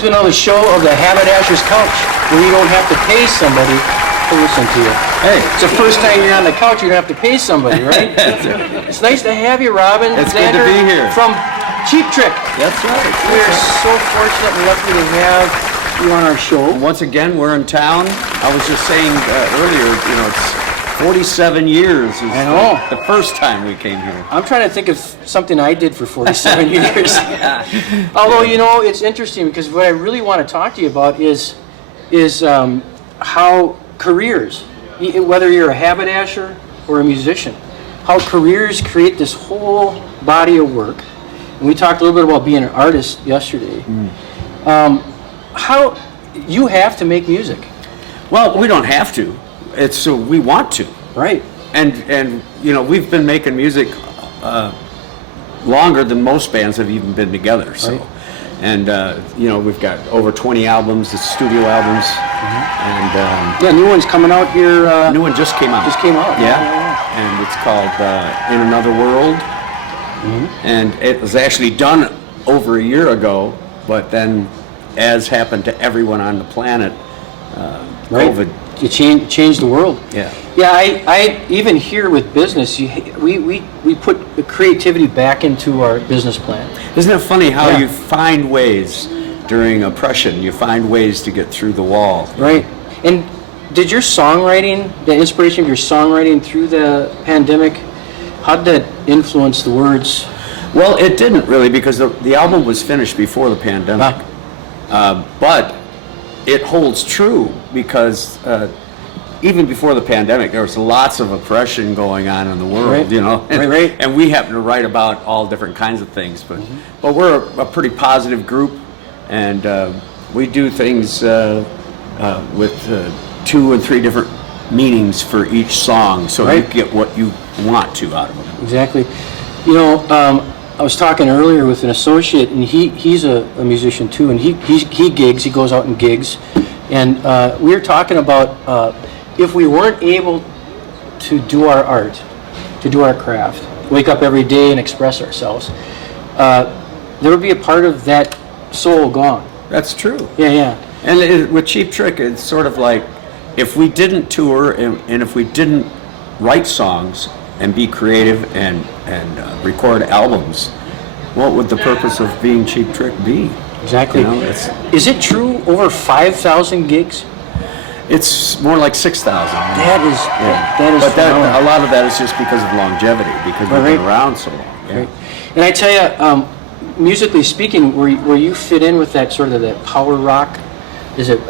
to another show of the Haberdasher's Couch, where you don't have to pay somebody to listen to you. Hey, it's the first time you're on the couch, you don't have to pay somebody, right? It's nice to have you, Robin It's Zander, good to be here. from Cheap Trick. That's right. We're so fortunate and lucky to have you on our show. Once again, we're in town. I was just saying earlier, you know, it's 47 years is I know. the first time we came here. I'm trying to think of something I did for 47 years. Although, you know, it's interesting because what I really want to talk to you about is how careers, whether you're a haberdasher or a musician, how careers create this whole body of work. And we talked a little bit about being an artist yesterday. How you have to make music. Well, we don't have to. It's we want to. Right. And you know, we've been making music longer than most bands have even been together. So, right. And you know, we've got over 20 albums, the studio albums, and yeah, new one's coming out here. new one just came out. Just came out. Yeah. And it's called In Another World. And it was actually done over a year ago, but then, as happened to everyone on the planet, Right. COVID. You changed the world. Yeah. Yeah, I even here with business, we put the creativity back into our business plan. Isn't it funny how Yeah. you find ways during oppression, you find ways to get through the wall. Right. And did your songwriting, the inspiration of your songwriting through the pandemic, how did that influence the words? Well, it didn't really, because the album was finished before the pandemic. But it holds true because even before the pandemic, there was lots of oppression going on in the world, Right. you know. And, Right. and we happen to write about all different kinds of things, but we're a pretty positive group, and we do things with 2 and 3 different meanings for each song, so Right. you get what you want to out of them. Exactly. You know, I was talking earlier with an associate, and he's a musician too, and he gigs, he goes out and gigs, and we were talking about if we weren't able to do our art, to do our craft, wake up every day and express ourselves, there would be a part of that soul gone. That's true. Yeah. And with Cheap Trick, it's sort of like, if we didn't tour and if we didn't write songs and be creative and record albums, what would the purpose of being Cheap Trick be? Exactly. You know, Is it true over 5,000 gigs? it's more like 6,000. That is But phenomenal. a lot of that is just because of longevity, because we've been around so long. Yeah. Right. And I tell you, musically speaking, where you fit in with that sort of that power rock, is it?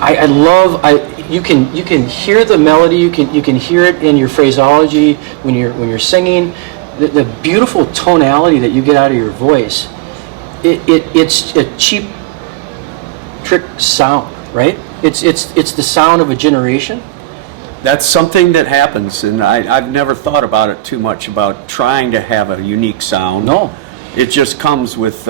I love. You can hear the melody. You can hear it in your phraseology when you're singing. The beautiful tonality that you get out of your voice. It's a Cheap Trick sound, right? It's the sound of a generation. That's something that happens, and I've never thought about it too much, about trying to have a unique sound. No. It just comes with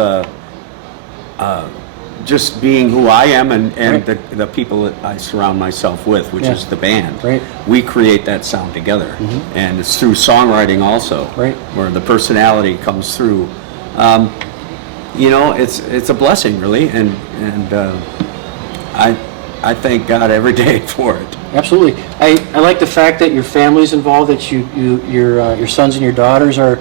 just being who I am and Right. the people that I surround myself with, which Yeah. is the band. Right. We create that sound together. And it's through songwriting also, Right. where the personality comes through. You know, it's a blessing, really, and I thank God every day for it. Absolutely. I like the fact that your family's involved, that your sons and your daughters are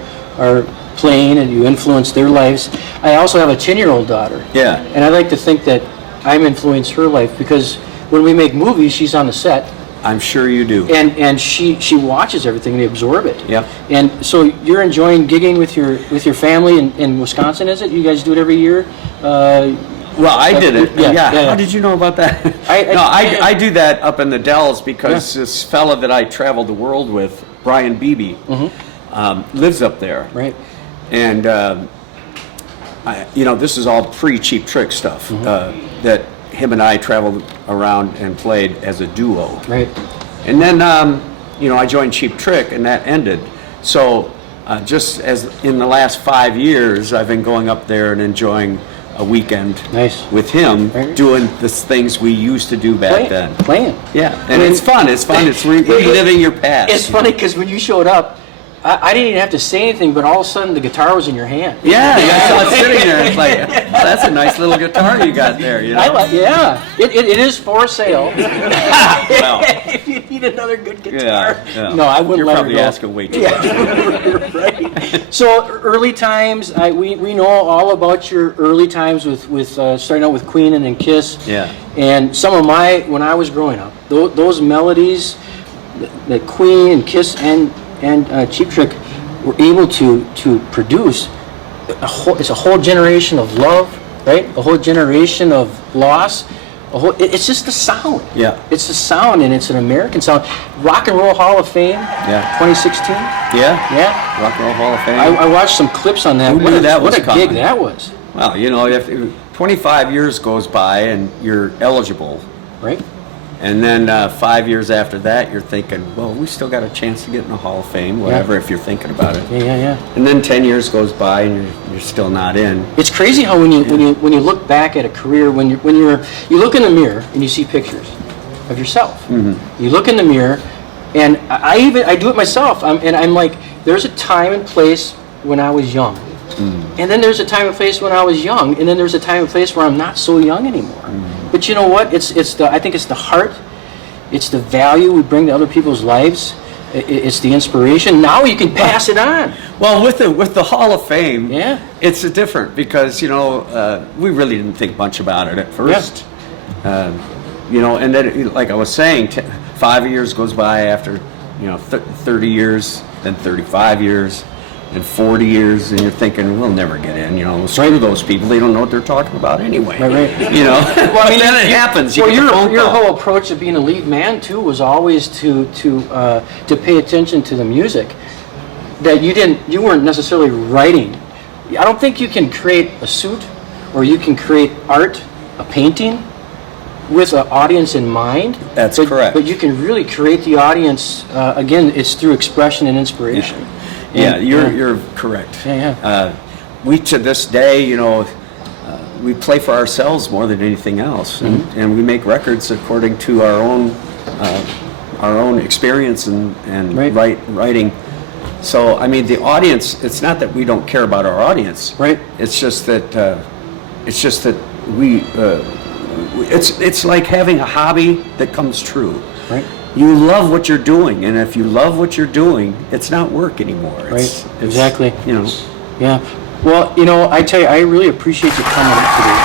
playing and you influence their lives. I also have a 10-year-old daughter. Yeah. And I like to think that I'm influenced her life because when we make movies, she's on the set. I'm sure you do. And she watches everything and they absorb it. Yep. And so you're enjoying gigging with your family in Wisconsin, is it? You guys do it every year? Well, I did it. Yeah. How did you know about that? I do that up in the Dells because this fella that I traveled the world with, Brian Beebe, lives up there. Right. And you know, this is all pre-Cheap Trick stuff that him and I traveled around and played as a duo. Right. And then you know, I joined Cheap Trick, and that ended. So just as in the last 5 years, I've been going up there and enjoying a weekend with him, doing the things we used to do back then. Playing. Yeah, and it's fun. It's reliving your past. It's funny because when you showed up, I didn't even have to say anything, but all of a sudden the guitar was in your hand. Yeah, I saw it sitting there. It's like, oh, that's a nice little guitar you got there, you know? It is for sale. Well, If you need another good guitar. yeah. No, I wouldn't You're let her probably go. asking way too much. Right. So early times, we know all about your early times with starting out with Queen and then Kiss. Yeah. And some of when I was growing up, those melodies that Queen and Kiss and Cheap Trick were able to produce, it's a whole generation of love, right? A whole generation of loss. It's just the sound. Yeah. It's the sound, and it's an American sound. Rock and Roll Hall of Fame, 2016. Yeah. Rock and Roll Hall of Fame. I watched some clips on that. Who knew that was what a coming? gig that was. Well, you know, if 25 years goes by and you're eligible, Right? and then 5 years after that, you're thinking, well, we still got a chance to get in the Hall of Fame, whatever, if you're thinking about it. Yeah. And then 10 years goes by and you're still not in. It's crazy how when you look back at a career, when you look in the mirror and you see pictures of yourself. Mm-hmm. You look in the mirror, and I do it myself. I'm like, there's a time and place when I was young. And then there's a time and place when I was young, and then there's a time and place where I'm not so young anymore. But you know what? I think it's the heart, it's the value we bring to other people's lives, it's the inspiration. Now you can pass it on. Well, with the Hall of Fame, Yeah. it's different because we really didn't think much about it at first. And then like I was saying, 5 years goes by after 30 years, then 35 years. And 40 years, and you're thinking, we'll never get in. Screw those people. They don't know what they're talking about anyway. Right. Well, I mean, then it happens. Well, your whole approach of being a lead man too was always to pay attention to the music. That you weren't necessarily writing. I don't think you can create a suit, or you can create art, a painting, with an audience in mind. That's correct. But you can really create the audience. Again, it's through expression and inspiration. Yeah. You're correct. Yeah. We to this day, we play for ourselves more than anything else, and we make records according to our own experience and writing. So I mean, the audience. It's not that we don't care about our audience. Right. It's just that we. It's like having a hobby that comes true. Right. You love what you're doing, and if you love what you're doing, it's not work anymore. Right. Exactly. Yeah. Well, I tell you, I really appreciate you coming today.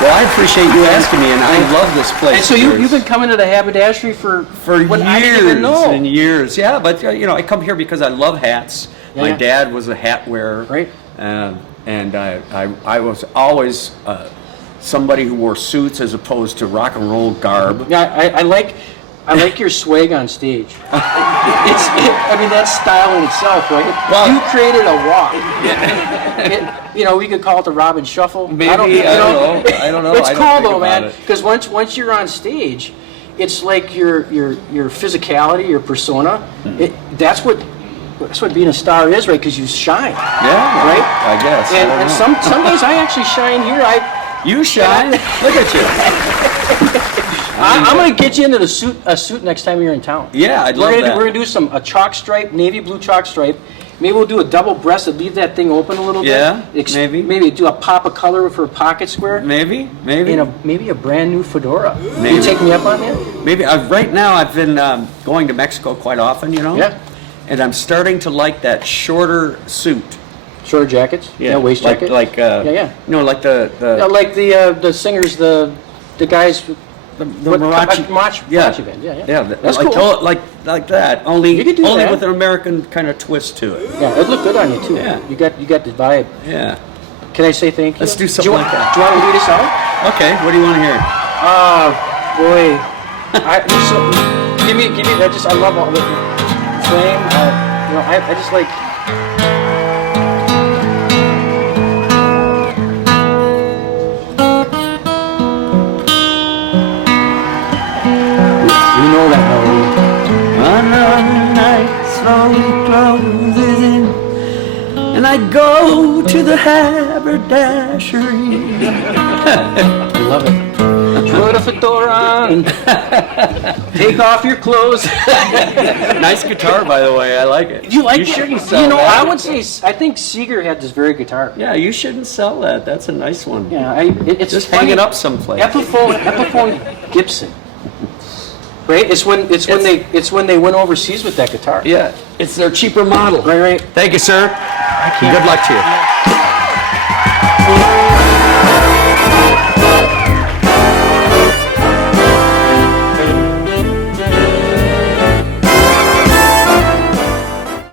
Well, I appreciate you asking me, and I love this place. And so you've been coming to the Haberdashery for years I didn't even know. and years. Yeah, but I come here because I love hats. Yeah. My dad was a hat wearer. Right. And I was always somebody who wore suits as opposed to rock and roll garb. Yeah, I like your swag on stage. I mean, that's style in itself, right? Well, you created a walk. Yeah. We could call it the Robin Shuffle. Maybe, I don't know. It's I don't cool think though, about man. it. Because once you're on stage, it's like your physicality, your persona. That's what being a star is, right? Because you shine. Yeah. Right. I guess. And some days I actually shine here. You shine. Look at you. I'm going to get you into a suit next time you're in town. Yeah, I'd love that. We're going to do a chalk stripe, navy blue chalk stripe. Maybe we'll do a double breasted, leave that thing open a little bit. Yeah, maybe. Maybe do a pop of color for a pocket square. Maybe. And maybe a brand new fedora. Maybe. You take me up on that? Maybe. Right now I've been going to Mexico quite often, Yeah. And I'm starting to like that shorter suit. Shorter jackets? Yeah, waist jacket? Like yeah. Like the Yeah, like the singers, the guys... The mariachi band. Yeah. That's cool. Like that. Only You could do that. with an American kind of twist to it. Yeah, it'd look good on you too. Yeah. You got the vibe. Yeah. Can I say thank you? Let's do something like that. Do you want to lead us out? Okay. What do you want to hear? Boy, give me that. I love all the flame. I just like. You know that melody. Another night slowly closes in, and I go to the haberdashery. I love it. Put a fedora on. Take off your clothes. Nice guitar, by the way. I like it. You like You it? shouldn't sell You know, that. I would say, I think Seeger had this very guitar. Yeah, you shouldn't sell that. That's a nice one. Yeah, it's Just funny. hang it up someplace. Epiphone Gibson. Right? It's when they went overseas with that guitar. Yeah, it's their cheaper model. Right. Thank you, sir. Good luck to you.